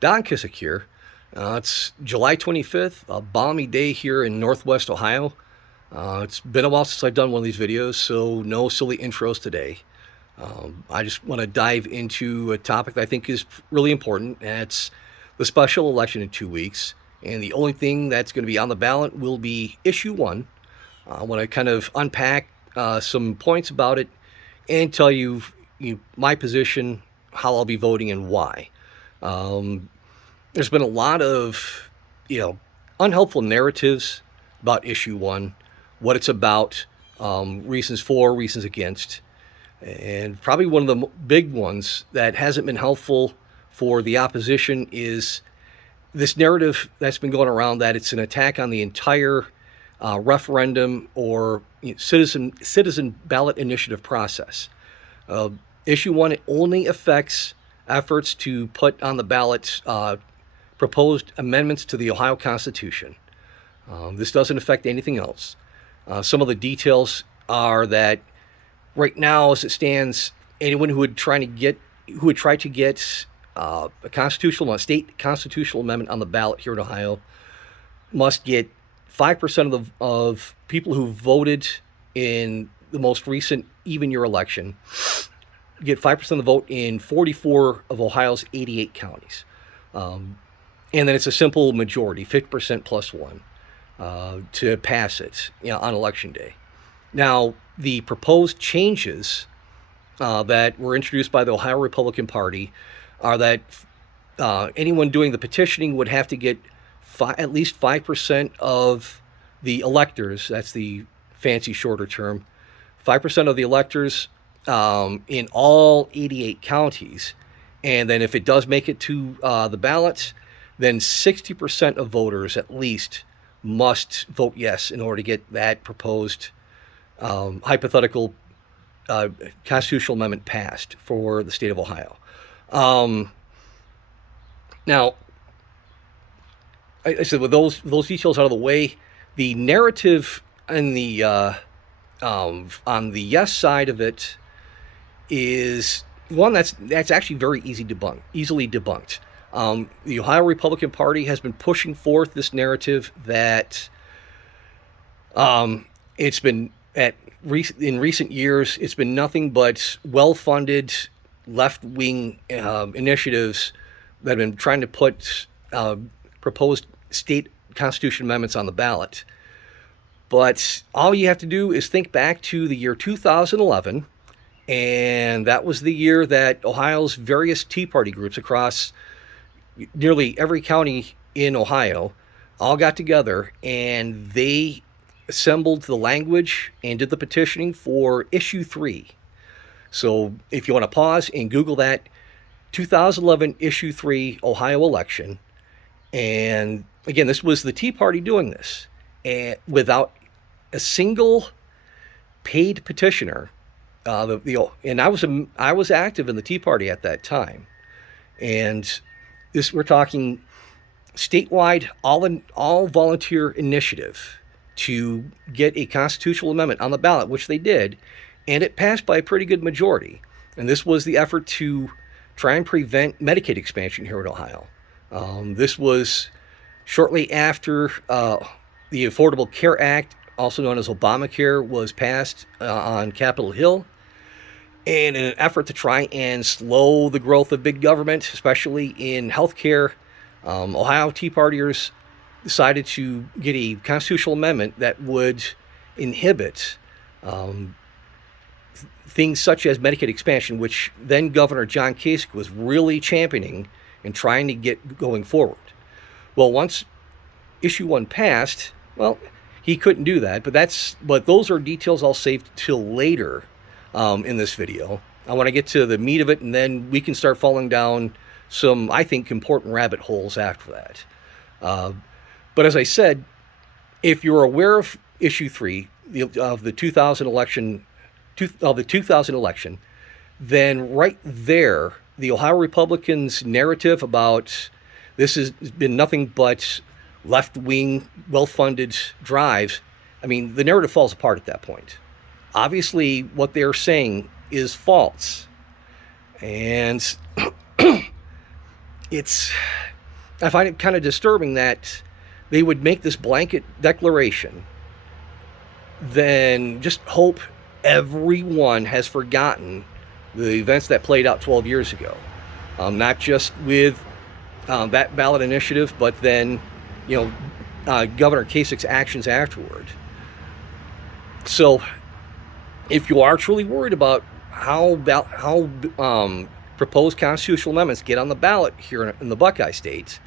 Don Kissick here. It's July 25th, a balmy day here in Northwest Ohio. It's been a while since I've done one of these videos, so no silly intros today. I just want to dive into a topic that I think is really important, and it's the special election in 2 weeks. And the only thing that's going to be on the ballot will be issue one. I want to kind of unpack some points about it and tell you my position, how I'll be voting, and why. Um, there's been a lot of, unhelpful narratives about issue one, what it's about, reasons for, reasons against, and probably one of the big ones that hasn't been helpful for the opposition is this narrative that's been going around that it's an attack on the entire referendum or citizen ballot initiative process. Uh, Issue one, it only affects efforts to put on the ballot proposed amendments to the Ohio Constitution. This doesn't affect anything else. Some of the details are that right now, as it stands, anyone who would try to get a state constitutional amendment on the ballot here in Ohio must get 5% of people who voted in the most recent even year election, get 5% of the vote in 44 of Ohio's 88 counties. And then it's a simple majority, 50% plus one, to pass it on election day. Now, the proposed changes that were introduced by the Ohio Republican Party are that anyone doing the petitioning would have to get at least 5% of the electors, that's the fancy shorter term, 5% of the electors in all 88 counties. And then if it does make it to the ballots, then 60% of voters at least must vote yes in order to get that proposed hypothetical constitutional amendment passed for the state of Ohio. Now, I said with those details out of the way, the narrative on the yes side of it is one that's actually very easily debunked. The Ohio Republican Party has been pushing forth this narrative that it's been in recent years, it's been nothing but well-funded left-wing initiatives that have been trying to put proposed state constitution amendments on the ballot. But all you have to do is think back to the year 2011, and that was the year that Ohio's various Tea Party groups across nearly every county in Ohio all got together and they assembled the language and did the petitioning for issue 3. So if you want to pause and Google that, 2011 issue 3 Ohio election. And again, this was the Tea Party doing this, and without a single paid petitioner. And I was active in the Tea Party at that time, and we're talking statewide, all volunteer initiative to get a constitutional amendment on the ballot, which they did, and it passed by a pretty good majority. And this was the effort to try and prevent Medicaid expansion here in Ohio. This was shortly after the Affordable Care Act, also known as Obamacare, was passed on Capitol Hill. And in an effort to try and slow the growth of big government, especially in healthcare, Ohio Tea Partiers decided to get a constitutional amendment that would inhibit things such as Medicaid expansion, which then Governor John Kasich was really championing and trying to get going forward. Well, once issue one passed, well, he couldn't do that. But those are details I'll save till later in this video. I want to get to the meat of it, and then we can start falling down some, I think, important rabbit holes after that. But as I said, if you're aware of issue 3 of the 2000 election, then right there, the Ohio Republicans' narrative about this has been nothing but left-wing, well-funded drives. I mean, the narrative falls apart at that point. Obviously, what they're saying is false. And it's I find it kind of disturbing that they would make this blanket declaration, then just hope everyone has forgotten the events that played out 12 years ago. Not just with that ballot initiative, but then, Governor Kasich's actions afterward. So, if you are truly worried about how proposed constitutional amendments get on the ballot here in the Buckeye states,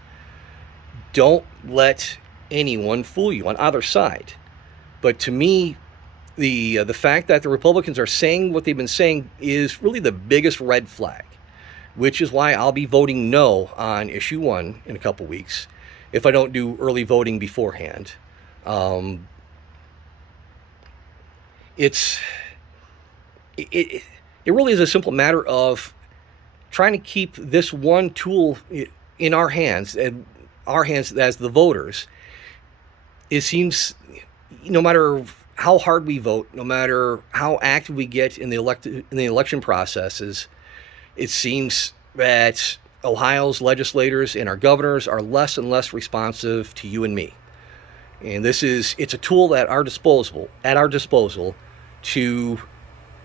don't let anyone fool you on either side. But to me, the fact that the Republicans are saying what they've been saying is really the biggest red flag, which is why I'll be voting no on issue 1 in a couple weeks if I don't do early voting beforehand. It really is a simple matter of trying to keep this one tool in our hands, and our hands as the voters. It seems, no matter how hard we vote, no matter how active we get in the election processes, it seems that Ohio's legislators and our governors are less and less responsive to you and me. And it's a tool at our disposal to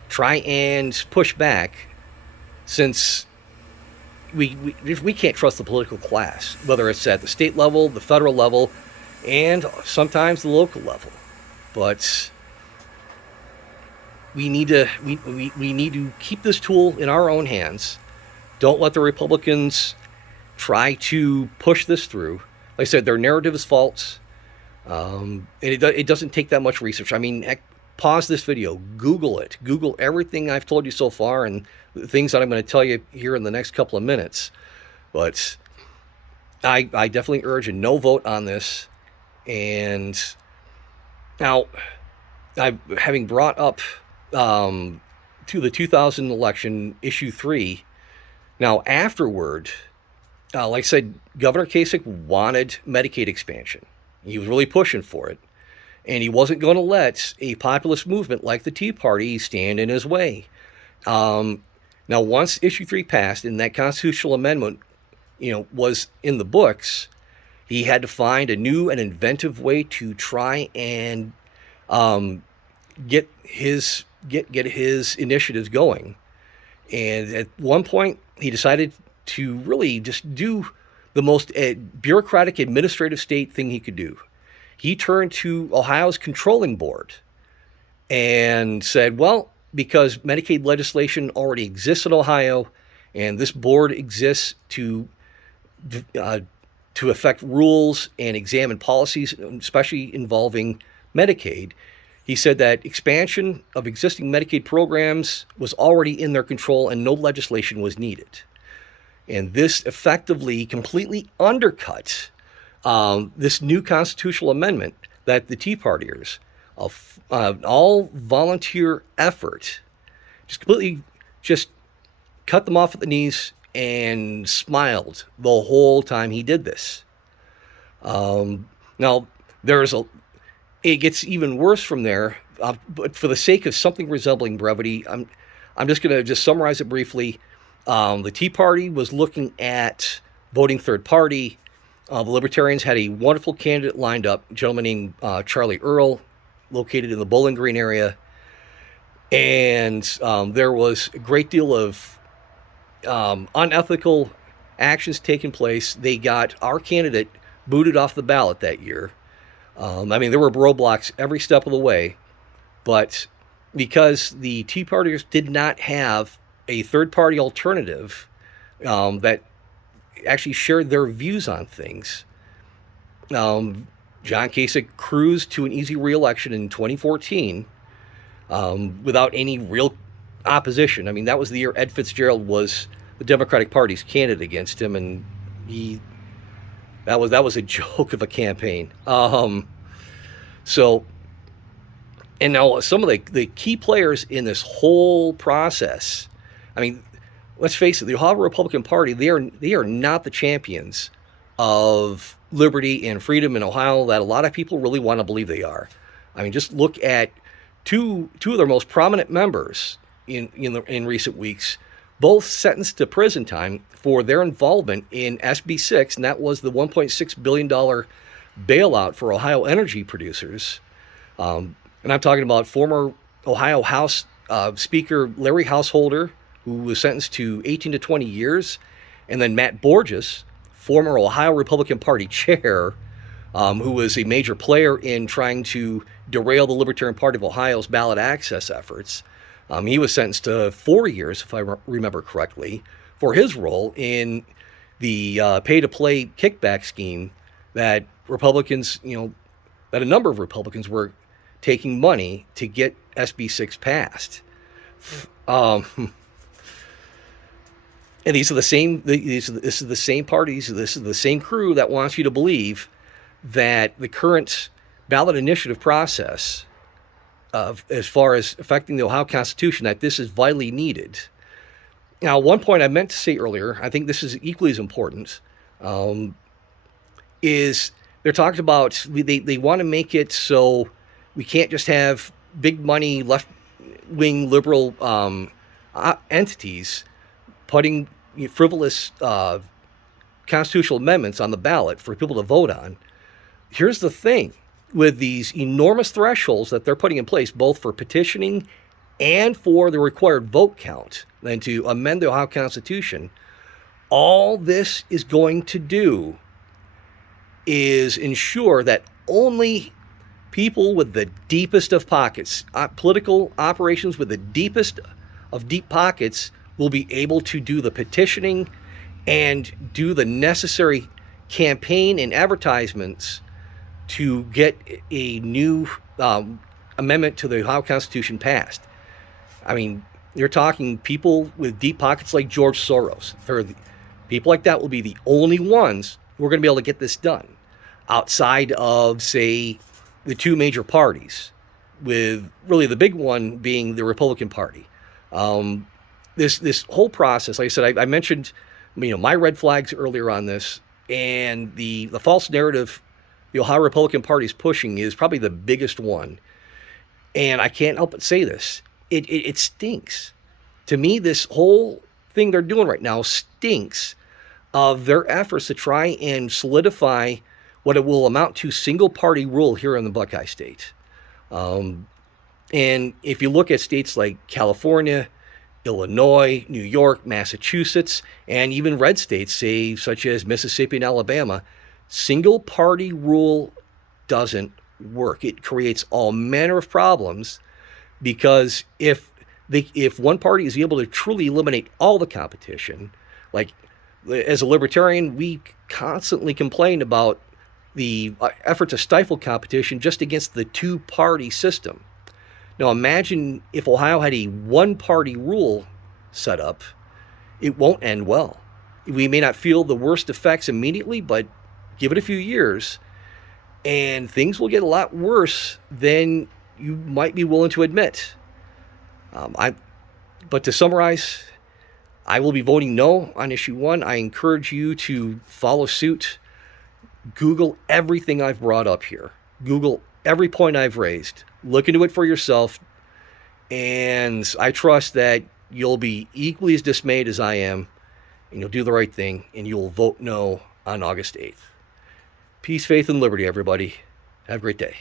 try and push back, since we can't trust the political class, whether it's at the state level, the federal level, and sometimes the local level. But we need to keep this tool in our own hands. Don't let the Republicans try to push this through. Like I said, their narrative is false. And it doesn't take that much research. I mean, pause this video, Google it. Google everything I've told you so far and the things that I'm going to tell you here in the next couple of minutes. But I definitely urge a no vote on this. And now, having brought up to the 2000 election, issue 3, now afterward, like I said, Governor Kasich wanted Medicaid expansion. He was really pushing for it. And he wasn't going to let a populist movement like the Tea Party stand in his way. Now, once issue 3 passed and that constitutional amendment, was in the books, he had to find a new and inventive way to try and get his initiatives going. And at one point, he decided to really just do the most bureaucratic administrative state thing he could do. He turned to Ohio's controlling board and said, well, because Medicaid legislation already exists in Ohio, and this board exists to affect rules and examine policies, especially involving Medicaid, he said that expansion of existing Medicaid programs was already in their control and no legislation was needed. And this effectively completely undercut this new constitutional amendment that the Tea Partiers, all volunteer effort, completely cut them off at the knees and smiled the whole time he did this. Now, it gets even worse from there, but for the sake of something resembling brevity, I'm just going to summarize it briefly. The Tea Party was looking at voting third party. The Libertarians had a wonderful candidate lined up, a gentleman named Charlie Earl, located in the Bowling Green area. And there was a great deal of unethical actions taking place. They got our candidate booted off the ballot that year. There were roadblocks every step of the way. But because the Tea Partiers did not have a third-party alternative that actually shared their views on things, John Kasich cruised to an easy re-election in 2014 without any real opposition. That was the year Ed Fitzgerald was the Democratic Party's candidate against him, and that was a joke of a campaign. And now some of the key players in this whole process, let's face it, the Ohio Republican Party, they are not the champions of liberty and freedom in Ohio that a lot of people really want to believe they are. Just look at two of their most prominent members in recent weeks both sentenced to prison time for their involvement in SB 6, and that was the $1.6 billion bailout for Ohio energy producers. And I'm talking about former Ohio House Speaker Larry Householder, who was sentenced to 18 to 20 years, and then Matt Borges, former Ohio Republican Party chair, who was a major player in trying to derail the Libertarian Party of Ohio's ballot access efforts. He was sentenced to 4 years, if I remember correctly, for his role in the pay-to-play kickback scheme that Republicans, that a number of Republicans were taking money to get SB 6 passed. And these are the same. This is the same parties. This is the same crew that wants you to believe that the current ballot initiative process, as far as affecting the Ohio Constitution, that this is vitally needed. Now, one point I meant to say earlier, I think this is equally as important, is they're talking about they want to make it so we can't just have big money left-wing liberal entities putting frivolous constitutional amendments on the ballot for people to vote on. Here's the thing. With these enormous thresholds that they're putting in place, both for petitioning and for the required vote count, then to amend the Ohio Constitution, all this is going to do is ensure that only people with the deepest of pockets, political operations with the deepest of deep pockets, will be able to do the petitioning and do the necessary campaign and advertisements to get a new amendment to the Ohio Constitution passed. I mean, you're talking people with deep pockets like George Soros. People like that will be the only ones who are going to be able to get this done, outside of, say, the two major parties, with really the big one being the Republican Party. This whole process, like I said, I mentioned, my red flags earlier on this, and the false narrative the Ohio Republican Party is pushing is probably the biggest one. And I can't help but say this. It stinks. To me, this whole thing they're doing right now stinks of their efforts to try and solidify what it will amount to single-party rule here in the Buckeye State. And if you look at states like California, Illinois, New York, Massachusetts, and even red states, say, such as Mississippi and Alabama, single-party rule doesn't work. It creates all manner of problems, because if one party is able to truly eliminate all the competition, like as a libertarian, we constantly complain about the effort to stifle competition just against the two-party system. Now imagine if Ohio had a one-party rule set up. It won't end well. We may not feel the worst effects immediately, but give it a few years, and things will get a lot worse than you might be willing to admit. But to summarize, I will be voting no on issue 1. I encourage you to follow suit. Google everything I've brought up here. Google every point I've raised. Look into it for yourself, and I trust that you'll be equally as dismayed as I am, and you'll do the right thing, and you'll vote no on August 8th. Peace, faith, and liberty, everybody. Have a great day.